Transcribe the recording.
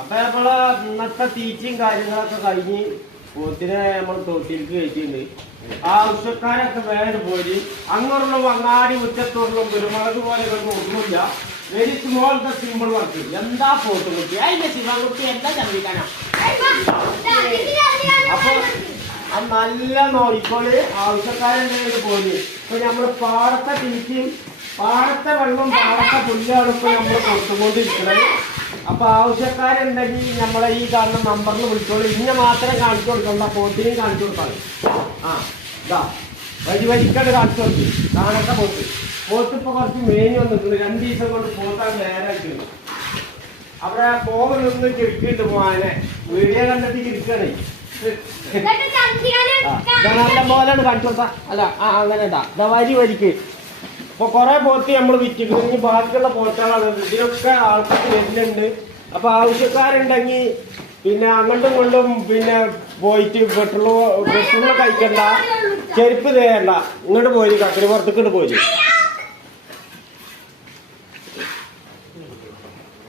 അപ്പൊ നമ്മളെ ഇന്നത്തെ തീറ്റയും കാര്യങ്ങളൊക്കെ കഴിഞ്ഞ് പോത്തിനെ നമ്മൾ തൊട്ടിലേക്ക് കയറ്റിയിട്ടുണ്ട്. ആവശ്യക്കാരൊക്കെ വേറെ പോയി അങ്ങോട്ടുള്ള അങ്ങാടി മുറ്റത്തോടുള്ള കുരുമുളക് പോലെ ഒന്നുമില്ല. Very small the simple work. എന്താ പോത്ത് കുട്ടി അതിന്റെ ശിവകുട്ടി എന്താ ചന്ദിക്കാനാ. അപ്പൊ അത് നല്ല നോയിക്കോള്. ആവശ്യക്കാരെന്തെങ്കിലും പോയി ഇപ്പൊ നമ്മള് പാടത്തെ തീറ്റയും പാടത്തെ വെള്ളം പാടത്തെ പുല്ലാണ് ഇപ്പൊ നമ്മൾ കൊടുത്തുകൊണ്ടിരിക്കുന്നത്. അപ്പൊ ആവശ്യക്കാരുണ്ടെങ്കിൽ നമ്മളെ ഈ കാണുന്ന നമ്പറിൽ വിളിച്ചോളൂ. ഇന്നെ മാത്രമേ കാണിച്ചു കൊടുക്കണ്ട, പോത്തിനെയും കാണിച്ചു കൊടുക്കാണ്. ആ ഇതാ വരിക്കണ്ട് കാണിച്ചു കൊടുത്തു. കാണൊക്കെ പോത്ത് ഇപ്പൊ കുറച്ച് മേഞ്ഞ് വന്നിട്ടുണ്ട്. 2 ദിവസം കൊണ്ട് പോത്താൻ നേരായിട്ടുണ്ട്. അവിടെ പോകലൊന്നും കിടക്കുന്നുണ്ട്. പോകാനെ വീഡിയോ കണ്ടിട്ട് കിടക്കണേ. നല്ല പോലെയാണ് കാണിച്ചു കൊടുത്താ. അല്ല അങ്ങനെ ഇതാ വരിക്ക് ഇപ്പൊ കൊറേ പോത്ത് നമ്മൾ വിറ്റിക്കുന്നു. ഇനി ബാക്കിയുള്ള പോത്തുകളാണ്. ഇതിനൊക്കെ ആൾക്കാർ വരുന്നുണ്ട്. അപ്പൊ ആവശ്യക്കാരുണ്ടെങ്കിൽ പിന്നെ അങ്ങോട്ടും ഇങ്ങോട്ടും പിന്നെ പോയിട്ട് പെട്രോള് കഴിക്കണ്ട, ചെരുപ്പ് തേയണ്ട. ഇങ്ങോട്ട് പോയി കക്കരി പുറത്തേക്കിട്ട് പോയി